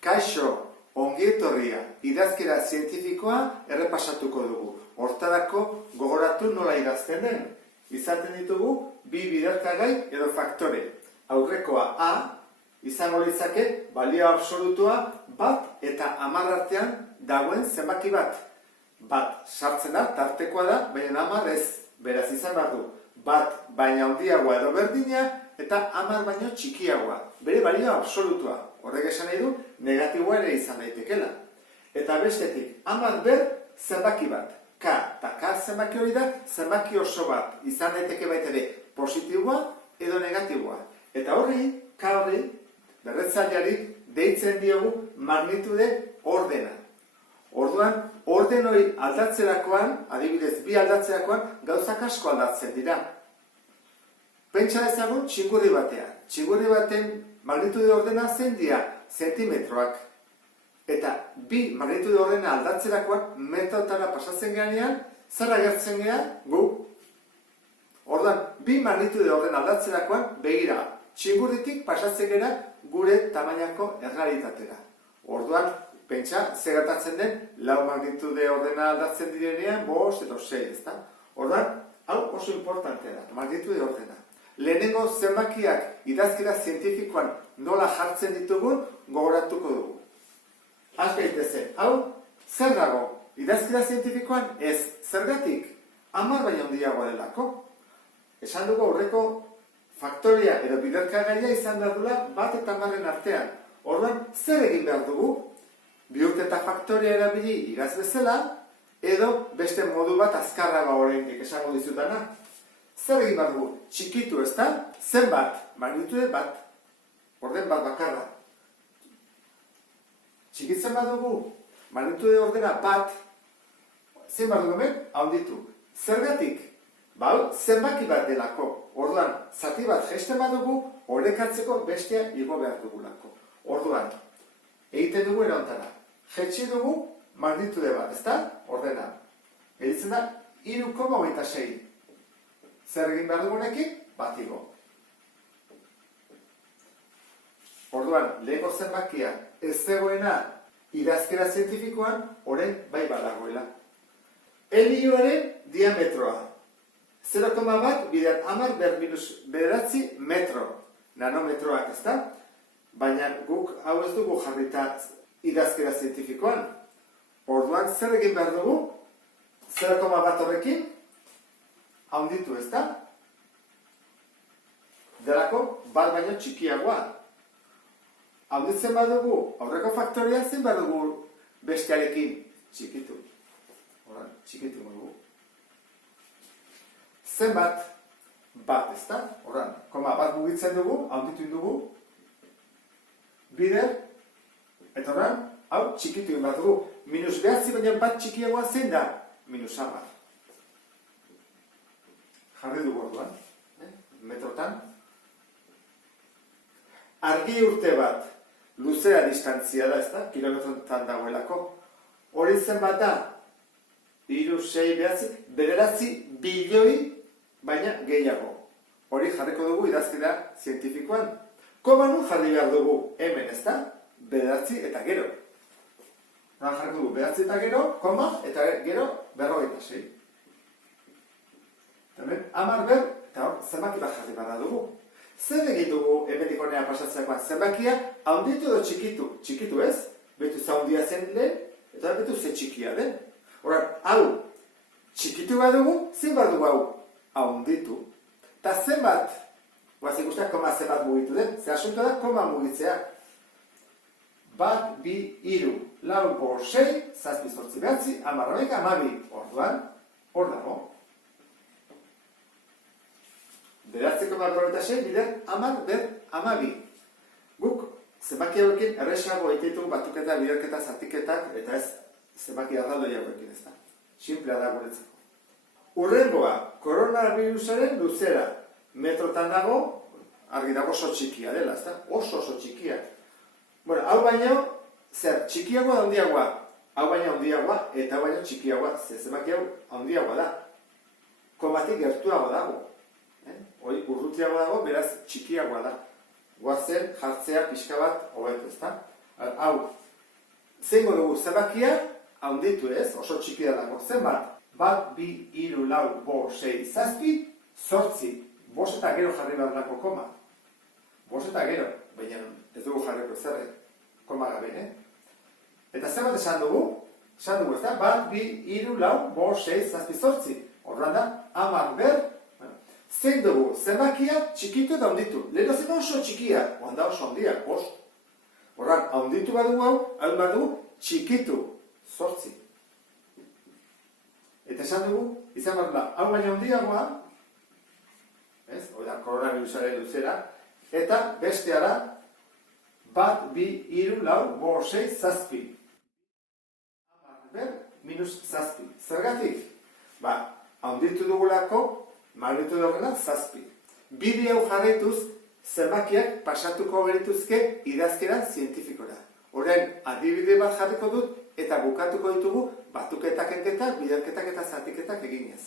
Kaixo, ongi etorria, idazkera zientifikoa errepasatuko dugu. Hortarako gogoratu nola idazten den. Izaten ditugu bi biderkagai edo faktore. Aurrekoa A, izango litzake balio absolutua bat eta 10 artean dagoen zenbaki bat. Bat sartzen da, tartekoa da, baina 10 ez. Beraz izan behar du. Bat baina handiagoa edo berdina eta 10 baino txikiagoa. Bere balio absolutua. Horrek esan nahi du, negatiboa ere izan daitekela. Eta bestetik, 10 ber zenbaki bat. K eta K zenbaki hori da, zenbaki oso bat. Izan daiteke baita ere positiboa edo negatiboa. Eta horri, K horri, berretzaileari deitzen diogu magnitude ordena. Orduan, orden hori aldatzerakoan, adibidez, bi aldatzerakoan, gauzak asko aldatzen dira. Pentsa dezagun txingurri batean. Txingurri baten magnitude ordena zein dira zentimetroak. Eta bi magnitude ordena aldatzerakoan metrotara pasatzen ganean, zer agertzen gea gu. Orduan, bi magnitude ordena aldatzerakoan begira, txingurritik pasatzen gera gure tamainako errealitatera. Orduan, pentsa, ze gertatzen den, 4 magnitude ordena aldatzen direnean, 5 edo 6, ezta? Orduan, hau oso importantea da, magnitude ordena. Lehenengo zenbakiak idazkera zientifikoan nola jartzen ditugun gogoratuko dugu. Az gaitezen, hau, zer dago? Idazkera zientifikoan ez, zergatik? 10 baino handiagoa delako. Esan dugu aurreko faktoria edo biderkagaia izan behar dula bat eta 10 artean. Orduan, zer egin behar dugu? Bihurte eta faktoria erabili idaz bezala, edo beste modu bat azkarraga oraindik esango dizutana. Zer egin behar dugu? Txikitu, ezta? Zenbat? Magnitude bat. Orden bat bakarra. Txikitzen badugu, magnitude ordena bat, zein behar dugu hemen? Handitu. Zergatik? Bau, zenbaki bat delako. Orduan, zati bat jesten badugu, orekatzeko bestea igo behar dugulako. Orduan, egiten dugu erontara. Jetsi dugu magnitude bat, ezta? Ordena. Editzen da, 3,26. Zer egin behar dugunekin? Bat igo. Orduan, lehenko zenbakia ez zegoena idazkera zientifikoan, orain bai badagoela. Helioaren diametroa. 0,1 bider 10 ber minus 9 metro. Nanometroak, ezta? Baina guk hau ez dugu jarrita idazkera zientifikoan. Orduan, zer egin behar dugu? 0,1 horrekin handitu, ezta? Delako, bat baino txikiagoa. Handitzen badugu, aurreko faktoria zein badugu bestearekin txikitu. Horan, txikitu badugu. Zenbat? Bat, ezta? Horan, bat mugitzen dugu, handitu dugu. Bider, eta horan, hau txikitu bat dugu. Minus 9 baina bat txikiagoa zein da? Minus 10. Jarri dugu orduan, metrotan. Argi urte bat, luzera distantzia da, ezta? Kilometrotan dagoelako. Hori zenbat da? 3, 6, 9 bilioi, baina gehiago. Hori jarriko dugu idazkera zientifikoan. Koma nun jarri behar dugu hemen, ezta? 9 eta gero. Jarriko dugu 9 eta gero, koma, eta gero 46. Hemen, 10 ber, eta hor, zenbaki bat jarri behar dugu. Zer egin dugu hemendik honea pasatzeakoan? Zenbakia handitu edo txikitu? Txikitu ez? Betu za handia zen den, eta betu ze txikia den. Horan, hau, txikitu bat dugu, zein bat dugu hau? Handitu. Eta zenbat, guazik usteak koma zenbat mugitu den, ze asunto da koma mugitzea. 1, 2, 3, 4, 5, 6, 7, 8, 9, 10, 11, 12. Orduan, hor dago. 9,46 bider 10 ber 12. Guk zenbaki hauekin erresago egitetugu batuketa, biderketa, zatiketak, eta ez zenbaki arraldoi hauekin, ez da. Simplea da guretzako. Hurrengoa, koronavirusaren luzera. Metrotan dago, argi dago oso txikia dela, ez da. Oso txikia. Bueno, hau baino, zer, txikiagoa da handiagoa. Hau baino handiagoa eta hau baino txikiagoa. Zenbaki hau handiagoa da. Komatik gertuago dago. Hoi urrutiagoa dago, beraz txikiagoa da. Guazen jartzea pixka bat hobetu, ezta? Hau, zeingo dugu zenbakia, handitu ez, oso txikia dago, zenbat? 1, 2, 3, 4, 5, 6, 7, 8, 5 eta gero jarri behar dako koma. 5 eta gero, baina ez dugu jarriko zerre, koma gabe, Eta zenbat esan dugu? Esan dugu, ez da? 1, 2, 3, 4, 5, 6, 7, 8. Horran da, 10 ber. Zein dugu, zenbakia txikitu eta handitu. Lehen zen oso txikia, onda oso handia, 5. Horran, handitu badugu hau, hau badugu txikitu, 8. Eta esan dugu, izan bat da, hau baina handiagoa, hori da, koronavirusaren luzera, eta bestea da, 1, 2, 3, 4, 5, 6, 7. Ber, minus 7. Zergatik? Handitu dugulako, malditu duguna 7. Bide hau jarraituz, zenbakiak pasatuko gerituzke idazkera zientifikora. Orain, adibide bat jarriko dut, eta bukatuko ditugu batuketak enketa, biderketak eta zatiketak eginez.